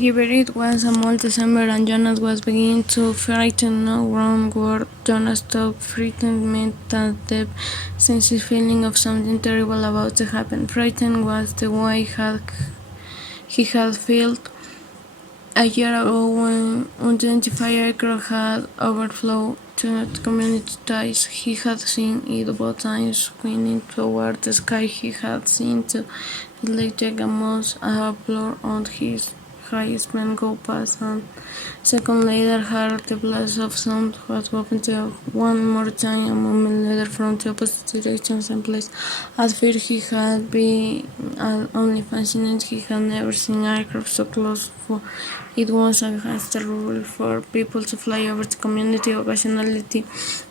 However, it was a mild December and Jonas was beginning to frighten. No wrong word. Jonas thought frightened meant that the sensitive feeling of something terrible about to happen. Frightened was the way he had felt a year ago when unidentified aircraft had overflowed to community ties. He had seen it both times swinging toward the sky. He had seen the electric moss a blur on his high-speed go past, and second later heard the blast of sound was happened to one more time. A moment later, from the opposite direction, same place. At first, he had been only fascinated. He had never seen aircraft so close. For it was against the rule for people to fly over the community. Occasionally,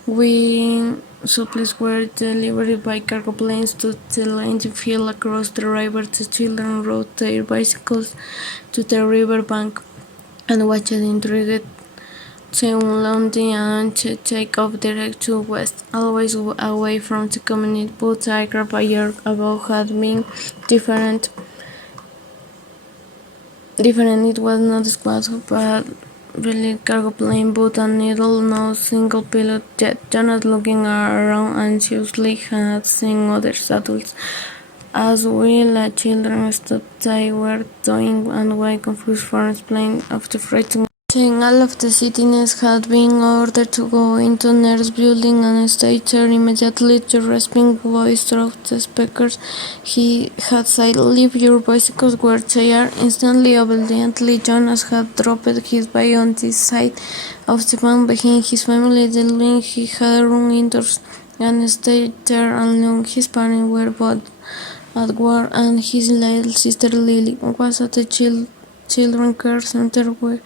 when supplies were delivered by cargo planes to the landing field across the river, the children rode their bicycles to the river bank and watched intrigued the landing and take off direct to west, always away from the community. Both aircraft a year ago had been different. It was not a squad, but really cargo plane, but a needle, no single pilot jet. Jonas, looking around anxiously, had seen other adults as well as children stopped they were doing and were confused for explaining of the frightened. All of the citizens had been ordered to go into Nurse building and stay there immediately. The rasping voice through the speakers he had said, "Leave your bicycles where they are." Instantly, obediently, Jonas had dropped his bike on the side of the van behind his family. Then he had run indoors and stayed there alone. His parents were both at work, and his little sister Lily was at the children care center where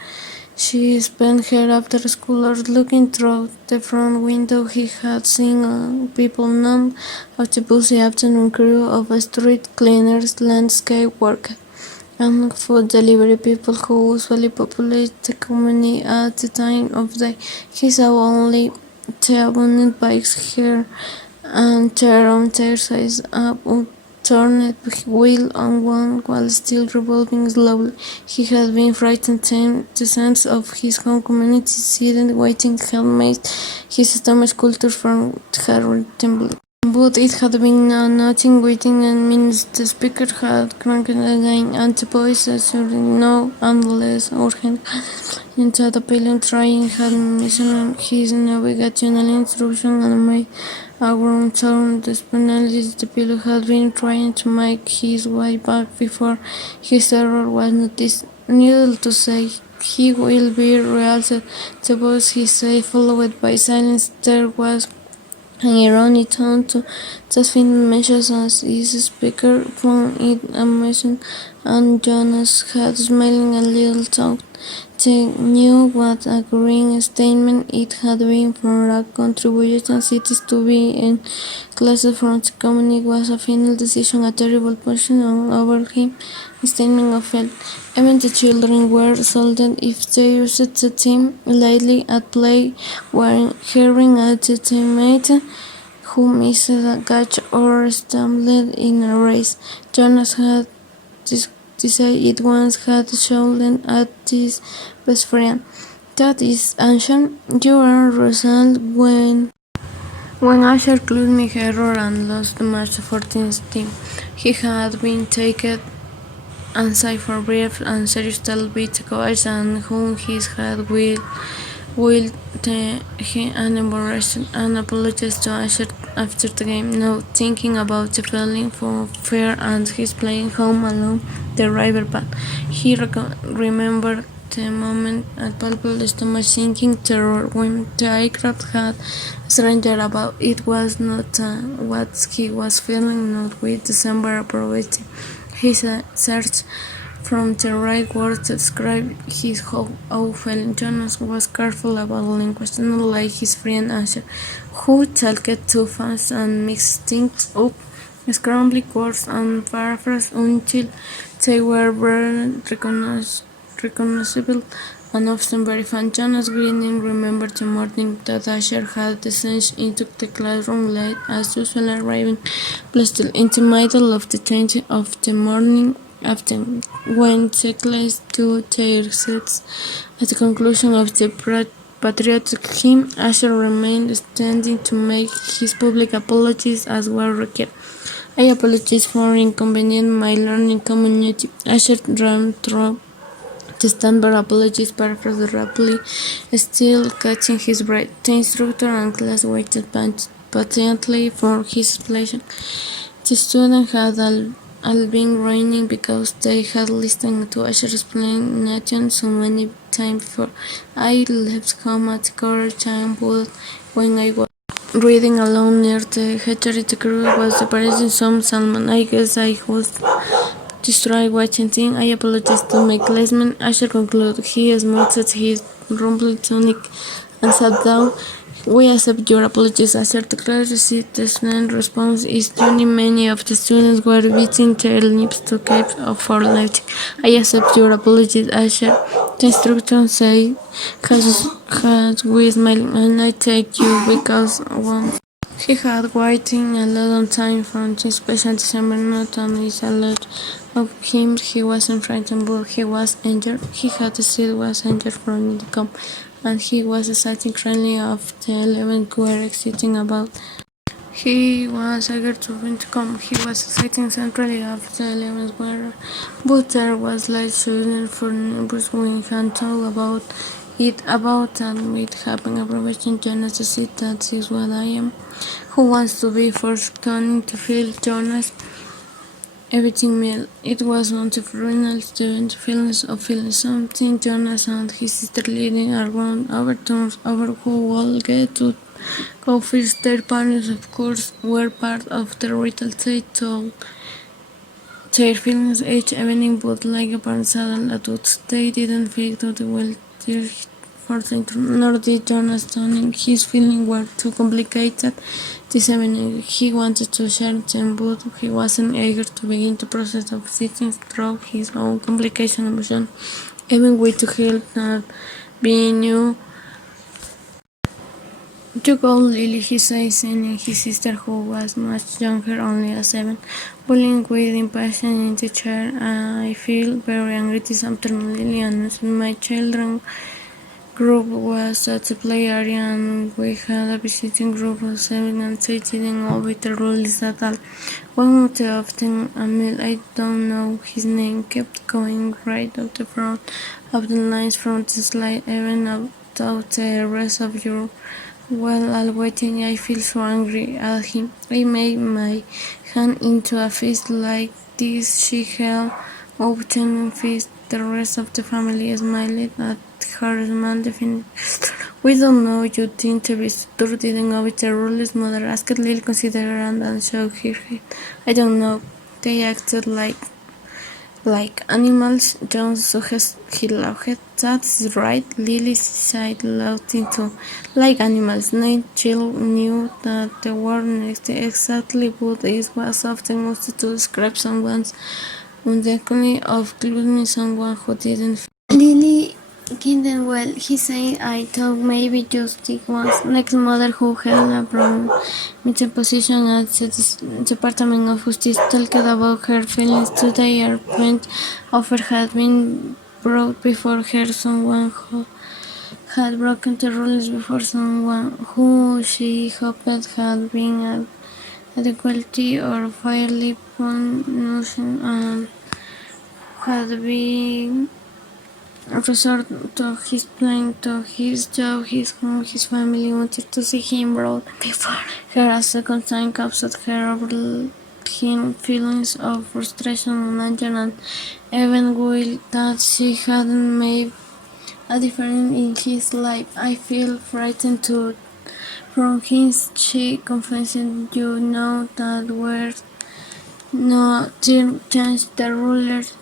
she spent her after school hours. Looking through the front window. He had seen people, none of the busy afternoon crew of street cleaners, landscape workers, and food delivery people who usually populate the community at the time of day. He saw only the abundant bikes here and there on their sides, up turned wheel on one while still revolving slowly. He had been frightened. The sense of his home community sitting waiting had made his stomach culture from her trembling. But it had been nothing waiting and minutes. The speaker had cranked again, and the voice assured no and less urgent. Into the pilot trying had missed his navigational instruction and made a ground sound. Despite the pilot had been trying to make his way back before his error was noticed. Needless to say, he will be realized. The voice he said, followed by silence. There was an ironic tone to the final message as his speaker found it amusing, and Jonas had smiling a little thought. They knew what a green statement it had been for a contribution cities to be in classes from the community was a final decision, a terrible portion over him. Statement of faith. Even the children were salted if they used the team lightly at play, weren't hearing at the teammate who missed a catch or stumbled in a race. Jonas had decided it once had shouted at his best friend. That is ancient. You are result when Asher closed me error and lost the match 14th team. He had been taken and for brief and serious bit coach and whom his head will he and embarrassed and apologized to Asher after the game, now thinking about the feeling for fear and his playing home alone the river path. He remembered the moment at palpable stomach sinking terror when the aircraft had a stranger about. It was not what he was feeling, not with December approaching. He searched from the right words to describe his feeling. Jonas was careful about language, not like his friend Asher, who talked too fast and mixed things up, scrambling words and paraphrases until they were barely recognizable and often very faint. Jonas grinning remembered the morning that Asher had descended into the classroom late as usual, arriving still in the middle of the change of the morning often went seckless to their seats. At the conclusion of the patriotic hymn, Asher remained standing to make his public apologies as were required. I apologize for inconveniencing my learning community. Asher ran through the standard apologies paraphrased rapidly, still catching his breath. The instructor and class waited patiently for his explanation. The students had all been grinning because they had listened to Asher's explanation so many times before. I left home at quarter time, but when I was reading alone near the hatchery, the crew was preparing some salmon. I guess I was distracted watching things. I apologized to my classmate. Asher concluded. He smoothed his rumpled tunic and sat down. We accept your apologies, Asher. The class received the same response is joining. Many of the students were beating their lips to keep up for laughing. I accept your apologies, Asher. The instructor said, has we smile, and I take you because once he had waited a long time for this patient December not only a lot of him he wasn't frightened but he was injured. He had still was injured from the come and he was excited currently of the 11 were exciting about. He was eager to win to come. He was exciting centrally of the 11 were but there was light sooner for neighbors when he talked about it about and it happened approaching Jonas to see that this is what I am. Who wants to be first turning to feel Jonas? Everything meal. It was not a final student feelings of feeling something. Jonas and his sister leading around over turns over who will get to go first. Their parents, of course, were part of the ritual. They told their feelings each evening, but like a parents had adults, they didn't feel to the well for the nor did Jonas turning. His feelings were too complicated. This evening he wanted to share them, but he wasn't eager to begin the process of sitting through his own complication emotion. Even with to help not being new. You go, Lily, he said, seeing his sister, who was much younger, only a 7, pulling with impatience in the chair. I feel very angry this afternoon, Lily, and my children group was at the play area and we had a visiting group of 7 and they didn't obey the rules at all. One of the often Emil, I don't know his name, kept going right up the front of the lines from the slide even out the rest of Europe. While waiting, I feel so angry at him. I made my hand into a fist like this. She held up 10 fist. The rest of the family smiled at her man defending. We don't know. You think the visitor didn't obey the rules? Mother asked Lily, considered and shook her head. I don't know. They acted like animals. John suggested he laughed. That's right, Lily sighed loudly too. Like animals. Nature knew that the word next exactly what it was often used to describe someone's undefinitely of including someone who didn't. Lily didn't well, he said. I thought maybe just it was next mother who held a prominent position at the Department of Justice talked about her feelings today. Her point offer had been brought before her someone who had broken the rules before someone who she hoped had been adequately or fairly punished and had been resort to his plan, to his job, his home, his family wanted to see him brought before her a second time caused her overwhelming feelings of frustration and anger and even will that she hadn't made a difference in his life. I feel frightened too. From his she confessed, you know that we're no change the rulers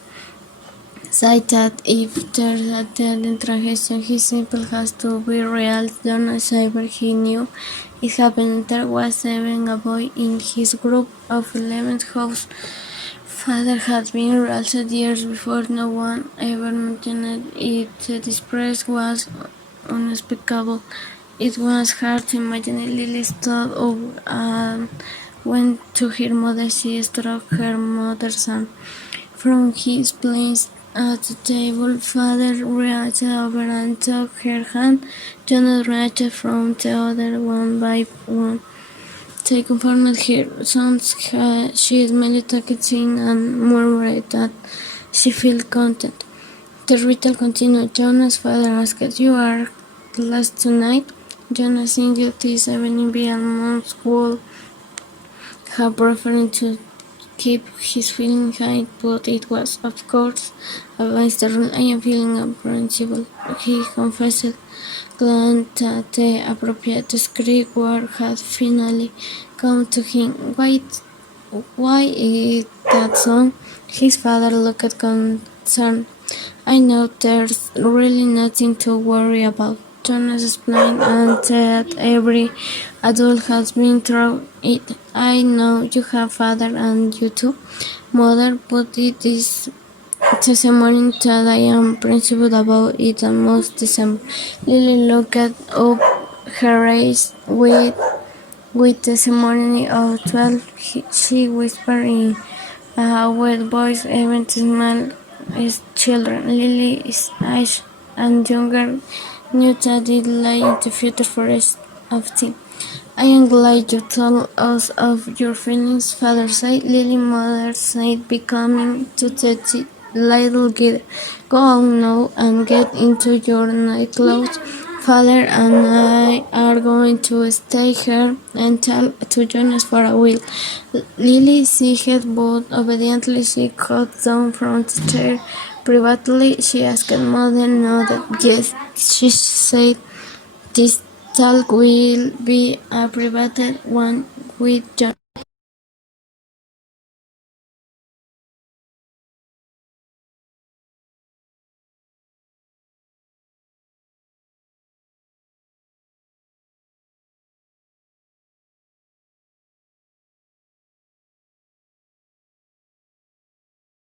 said that if there's a talent transaction, he simply has to be real. Don't cyber he knew it happened. There was even a boy in his group of 11 whose father had been arrested years before. No one ever mentioned it. The disgrace was unspeakable. It was hard to imagine. Lily stood up and went to her mother. She struck her mother's arm. From his place at the table, father reached over and took her hand. Jonas reached from the other one by one. They confirmed her son's she smelled packaging and murmured that she felt content. The ritual continued. Jonas' father asked, "You are last tonight?" Jonas thinks this evening Bialmon's would have preferred to keep his feeling high, but it was, of course, against the rule. "I am feeling apprehensive," he confessed, glad that the appropriate scream word had finally come to him. Why is that song?" His father looked concerned. "I know there's really nothing to worry about," Jonas explained, "and that every adult has been through it. I know you have father and you too, mother, but it is the morning that I am principled about it almost December." Lily looked up her eyes with the ceremony of 12. She whispered in a wet voice, "Even small as children." Lily's eyes and younger knew that it lay in the future for us of things. "I am glad you told us of your feelings," father said. Lily mother said, becoming to the little girl. "Go on now and get into your nightclothes. Father and I are going to stay here and talk to Jonas for a while." Lily sighed, but obediently she got down from the chair. Privately, she asked mother nodded. "Yes," she said. "This talk will be a private one with John."